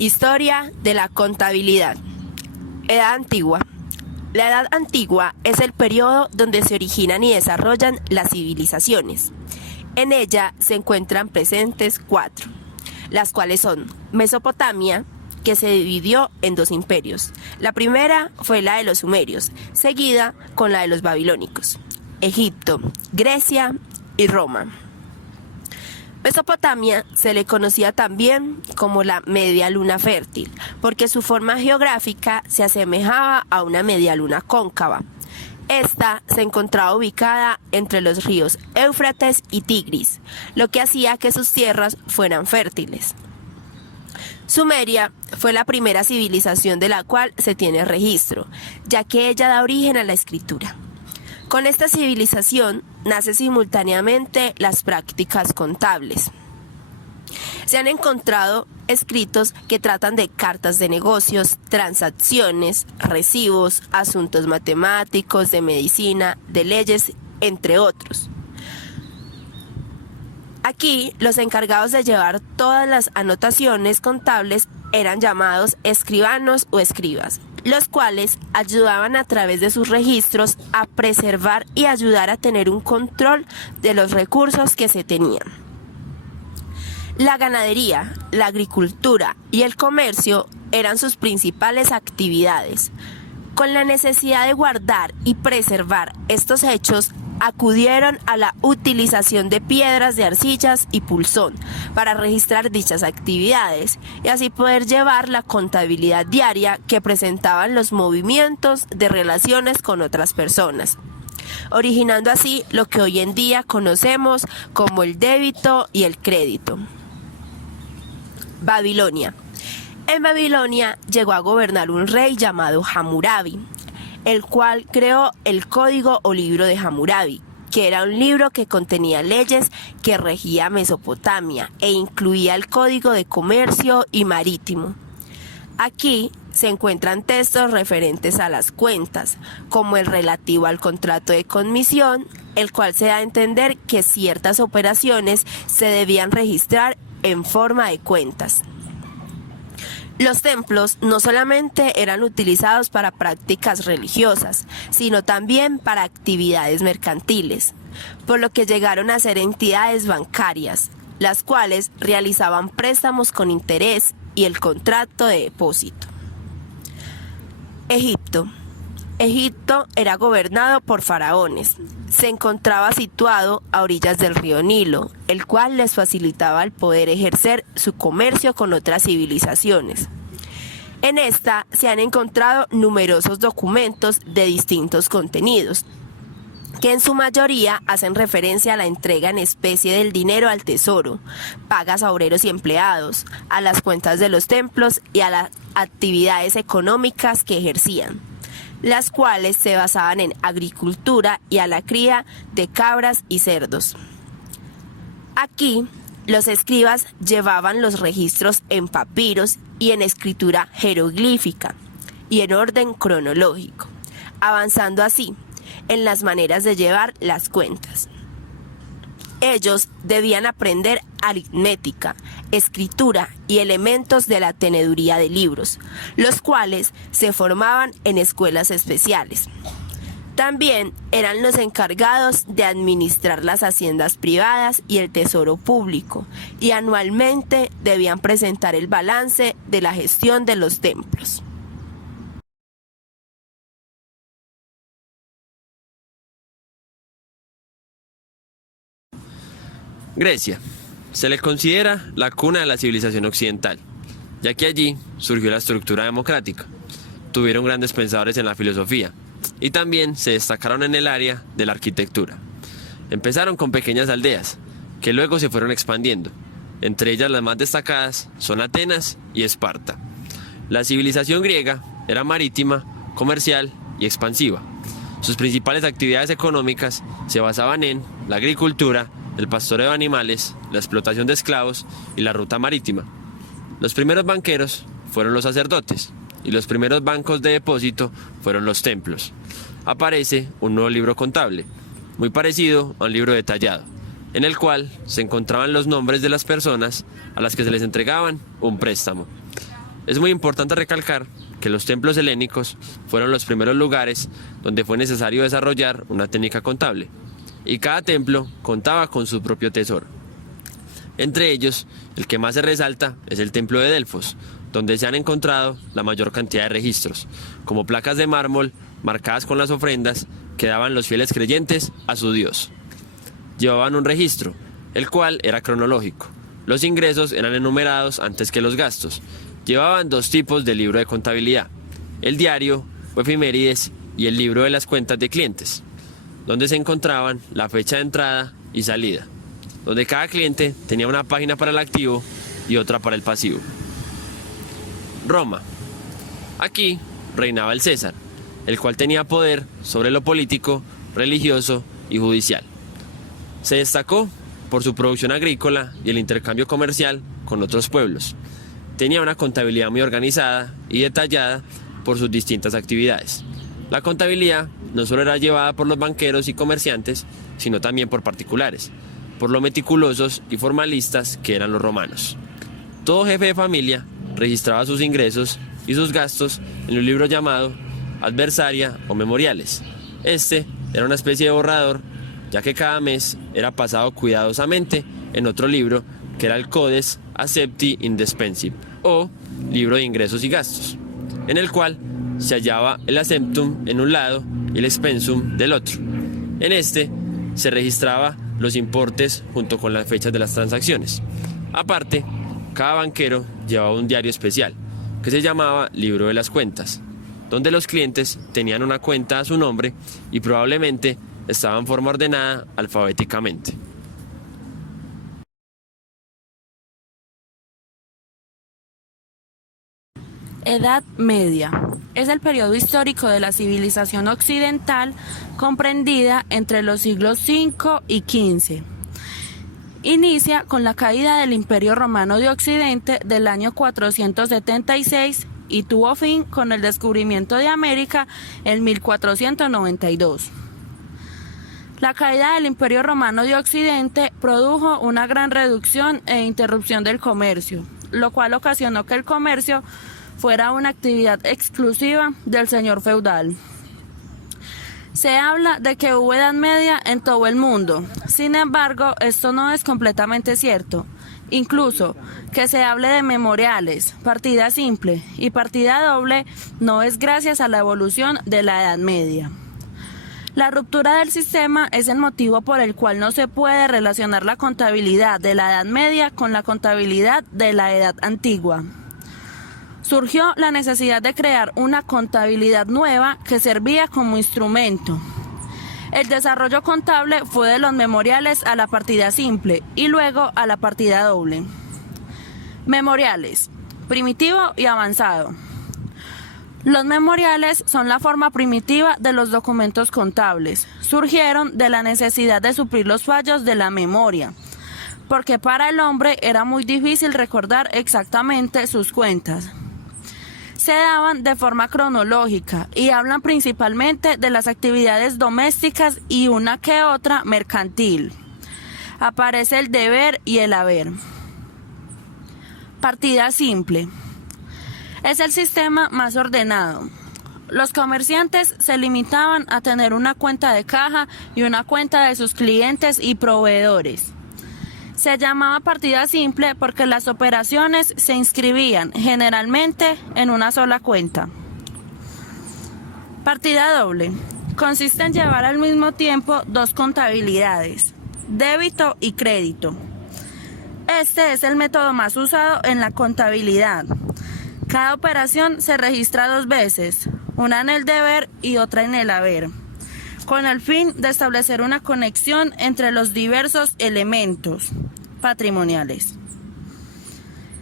Historia de la contabilidad. Edad antigua. La Edad Antigua es el periodo donde se originan y desarrollan las civilizaciones. En ella se encuentran presentes 4, las cuales son Mesopotamia, que se dividió en 2 imperios. La primera fue la de los sumerios, seguida con la de los babilónicos. Egipto, Grecia y Roma. Mesopotamia se le conocía también como la media luna fértil, porque su forma geográfica se asemejaba a una media luna cóncava. Esta se encontraba ubicada entre los ríos Éufrates y Tigris, lo que hacía que sus tierras fueran fértiles. Sumeria fue la primera civilización de la cual se tiene registro, ya que ella da origen a la escritura. Con esta civilización nace simultáneamente las prácticas contables. Se han encontrado escritos que tratan de cartas de negocios, transacciones, recibos, asuntos matemáticos, de medicina, de leyes, entre otros. Aquí, los encargados de llevar todas las anotaciones contables eran llamados escribanos o escribas, los cuales ayudaban a través de sus registros a preservar y ayudar a tener un control de los recursos que se tenían. La ganadería, la agricultura y el comercio eran sus principales actividades. Con la necesidad de guardar y preservar estos hechos, acudieron a la utilización de piedras de arcillas y pulzón para registrar dichas actividades y así poder llevar la contabilidad diaria que presentaban los movimientos de relaciones con otras personas, originando así lo que hoy en día conocemos como el débito y el crédito. Babilonia. En Babilonia llegó a gobernar un rey llamado Hammurabi, el cual creó el Código o Libro de Hammurabi, que era un libro que contenía leyes que regía Mesopotamia e incluía el Código de Comercio y Marítimo. Aquí se encuentran textos referentes a las cuentas, como el relativo al contrato de comisión, el cual se da a entender que ciertas operaciones se debían registrar en forma de cuentas. Los templos no solamente eran utilizados para prácticas religiosas, sino también para actividades mercantiles, por lo que llegaron a ser entidades bancarias, las cuales realizaban préstamos con interés y el contrato de depósito. Egipto. Egipto era gobernado por faraones. Se encontraba situado a orillas del río Nilo, el cual les facilitaba el poder ejercer su comercio con otras civilizaciones. En esta se han encontrado numerosos documentos de distintos contenidos, que en su mayoría hacen referencia a la entrega en especie del dinero al tesoro, pagas a obreros y empleados, a las cuentas de los templos y a las actividades económicas que ejercían, las cuales se basaban en agricultura y a la cría de cabras y cerdos. Aquí, los escribas llevaban los registros en papiros y en escritura jeroglífica y en orden cronológico, avanzando así en las maneras de llevar las cuentas. Ellos debían aprender aritmética, escritura y elementos de la teneduría de libros, los cuales se formaban en escuelas especiales. También eran los encargados de administrar las haciendas privadas y el tesoro público, y anualmente debían presentar el balance de la gestión de los templos. Grecia. Se le considera la cuna de la civilización occidental, ya que allí surgió la estructura democrática. Tuvieron grandes pensadores en la filosofía y también se destacaron en el área de la arquitectura. Empezaron con pequeñas aldeas, que luego se fueron expandiendo. Entre ellas las más destacadas son Atenas y Esparta. La civilización griega era marítima, comercial y expansiva. Sus principales actividades económicas se basaban en la agricultura, el pastoreo de animales, la explotación de esclavos y la ruta marítima. Los primeros banqueros fueron los sacerdotes y los primeros bancos de depósito fueron los templos. Aparece un nuevo libro contable, muy parecido a un libro detallado, en el cual se encontraban los nombres de las personas a las que se les entregaban un préstamo. Es muy importante recalcar que los templos helénicos fueron los primeros lugares donde fue necesario desarrollar una técnica contable, y cada templo contaba con su propio tesoro. Entre ellos, el que más se resalta es el templo de Delfos, donde se han encontrado la mayor cantidad de registros, como placas de mármol marcadas con las ofrendas que daban los fieles creyentes a su Dios. Llevaban un registro, el cual era cronológico. Los ingresos eran enumerados antes que los gastos. Llevaban dos tipos de libro de contabilidad: el diario o efimérides y el libro de las cuentas de clientes, donde se encontraban la fecha de entrada y salida, donde cada cliente tenía una página para el activo y otra para el pasivo. Roma. Aquí reinaba el César, el cual tenía poder sobre lo político, religioso y judicial. Se destacó por su producción agrícola y el intercambio comercial con otros pueblos. Tenía una contabilidad muy organizada y detallada por sus distintas actividades. La contabilidad no solo era llevada por los banqueros y comerciantes, sino también por particulares, por lo meticulosos y formalistas que eran los romanos. Todo jefe de familia registraba sus ingresos y sus gastos en un libro llamado adversaria o memoriales. Este era una especie de borrador, ya que cada mes era pasado cuidadosamente en otro libro, que era el Codes Accepti Indespensive, o libro de ingresos y gastos, en el cual se hallaba el acceptum en un lado y el expensum del otro. En este se registraba los importes junto con las fechas de las transacciones. Aparte, cada banquero llevaba un diario especial, que se llamaba libro de las cuentas, donde los clientes tenían una cuenta a su nombre y probablemente estaba en forma ordenada alfabéticamente. Edad Media. Es el periodo histórico de la civilización occidental comprendida entre los siglos V y XV. Inicia con la caída del Imperio Romano de Occidente del año 476 y tuvo fin con el descubrimiento de América en 1492. La caída del Imperio Romano de Occidente produjo una gran reducción e interrupción del comercio, lo cual ocasionó que el comercio fuera una actividad exclusiva del señor feudal. Se habla de que hubo Edad Media en todo el mundo. Sin embargo, esto no es completamente cierto. Incluso que se hable de memoriales, partida simple y partida doble no es gracias a la evolución de la Edad Media. La ruptura del sistema es el motivo por el cual no se puede relacionar la contabilidad de la Edad Media con la contabilidad de la Edad Antigua. Surgió la necesidad de crear una contabilidad nueva que servía como instrumento. El desarrollo contable fue de los memoriales a la partida simple y luego a la partida doble. Memoriales: primitivo y avanzado. Los memoriales son la forma primitiva de los documentos contables. Surgieron de la necesidad de suplir los fallos de la memoria, porque para el hombre era muy difícil recordar exactamente sus cuentas. Se daban de forma cronológica y hablan principalmente de las actividades domésticas y una que otra mercantil. Aparece el deber y el haber. Partida simple. Es el sistema más ordenado. Los comerciantes se limitaban a tener una cuenta de caja y una cuenta de sus clientes y proveedores. Se llamaba partida simple porque las operaciones se inscribían generalmente en una sola cuenta. Partida doble. Consiste en llevar al mismo tiempo dos contabilidades, débito y crédito. Este es el método más usado en la contabilidad. Cada operación se registra dos veces, una en el deber y otra en el haber, con el fin de establecer una conexión entre los diversos elementos patrimoniales.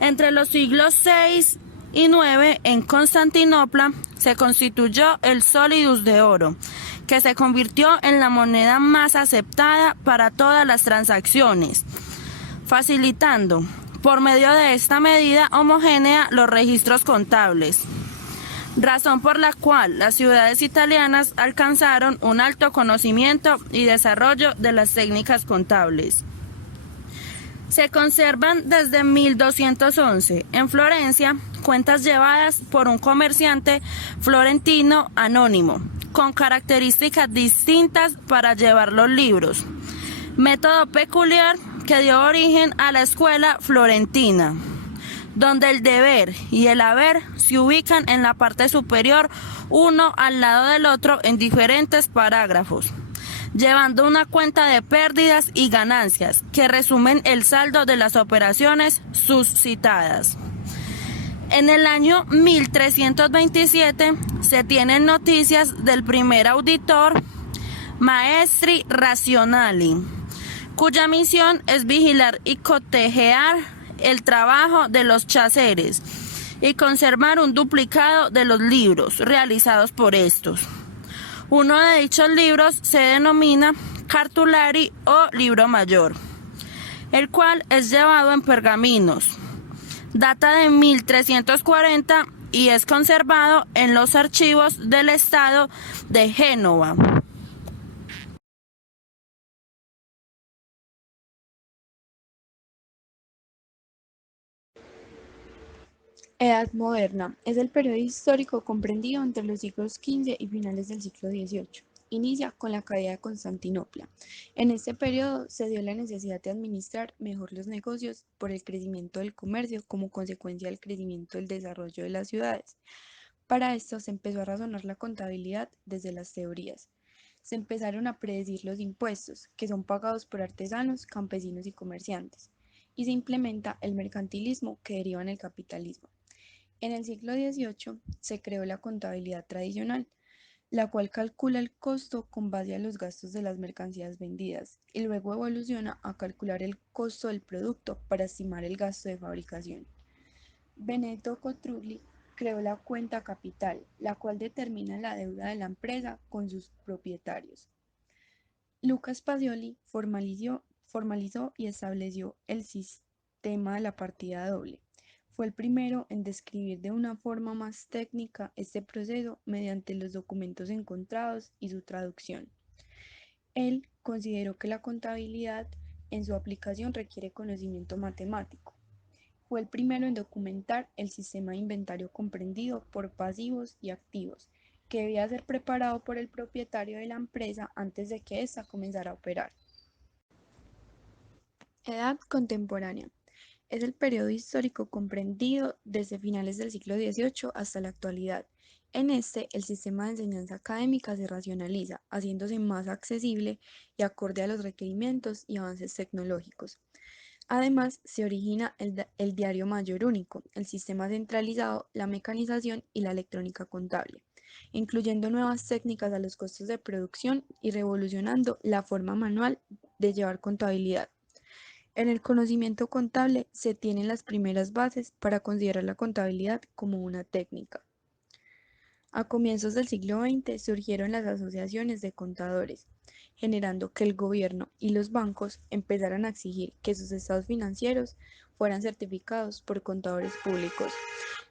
Entre los siglos VI y IX en Constantinopla se constituyó el solidus de oro, que se convirtió en la moneda más aceptada para todas las transacciones, facilitando por medio de esta medida homogénea los registros contables, razón por la cual las ciudades italianas alcanzaron un alto conocimiento y desarrollo de las técnicas contables. Se conservan desde 1211 en Florencia cuentas llevadas por un comerciante florentino anónimo, con características distintas para llevar los libros, método peculiar que dio origen a la escuela florentina, donde el deber y el haber se ubican en la parte superior, uno al lado del otro en diferentes parágrafos, llevando una cuenta de pérdidas y ganancias que resumen el saldo de las operaciones suscitadas. En el año 1327 se tienen noticias del primer auditor, Maestri Razionali, cuya misión es vigilar y cotejar el trabajo de los chaceres y conservar un duplicado de los libros realizados por estos. Uno de dichos libros se denomina Cartulari o libro mayor, el cual es llevado en pergaminos. Data de 1340 y es conservado en los archivos del estado de Génova. Edad moderna. Es el periodo histórico comprendido entre los siglos XV y finales del siglo XVIII. Inicia con la caída de Constantinopla. En este periodo se dio la necesidad de administrar mejor los negocios por el crecimiento del comercio como consecuencia del crecimiento del desarrollo de las ciudades. Para esto se empezó a razonar la contabilidad desde las teorías. Se empezaron a predecir los impuestos, que son pagados por artesanos, campesinos y comerciantes, y se implementa el mercantilismo que deriva en el capitalismo. En el siglo XVIII se creó la contabilidad tradicional, la cual calcula el costo con base a los gastos de las mercancías vendidas y luego evoluciona a calcular el costo del producto para estimar el gasto de fabricación. Benedetto Cotrugli creó la cuenta capital, la cual determina la deuda de la empresa con sus propietarios. Lucas Pacioli formalizó y estableció el sistema de la partida doble. Fue el primero en describir de una forma más técnica este proceso mediante los documentos encontrados y su traducción. Él consideró que la contabilidad en su aplicación requiere conocimiento matemático. Fue el primero en documentar el sistema de inventario comprendido por pasivos y activos, que debía ser preparado por el propietario de la empresa antes de que ésta comenzara a operar. Edad contemporánea. Es el periodo histórico comprendido desde finales del siglo XVIII hasta la actualidad. En este, el sistema de enseñanza académica se racionaliza, haciéndose más accesible y acorde a los requerimientos y avances tecnológicos. Además, se origina el diario mayor único, el sistema centralizado, la mecanización y la electrónica contable, incluyendo nuevas técnicas a los costos de producción y revolucionando la forma manual de llevar contabilidad. En el conocimiento contable se tienen las primeras bases para considerar la contabilidad como una técnica. A comienzos del siglo XX surgieron las asociaciones de contadores, generando que el gobierno y los bancos empezaran a exigir que sus estados financieros fueran certificados por contadores públicos.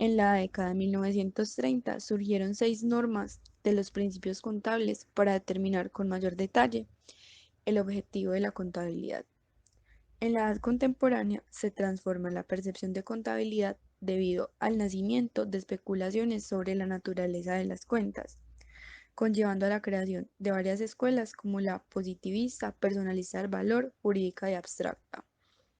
En la década de 1930 surgieron 6 normas de los principios contables para determinar con mayor detalle el objetivo de la contabilidad. En la edad contemporánea se transforma la percepción de contabilidad debido al nacimiento de especulaciones sobre la naturaleza de las cuentas, conllevando a la creación de varias escuelas como la positivista, personalista del valor, jurídica y abstracta.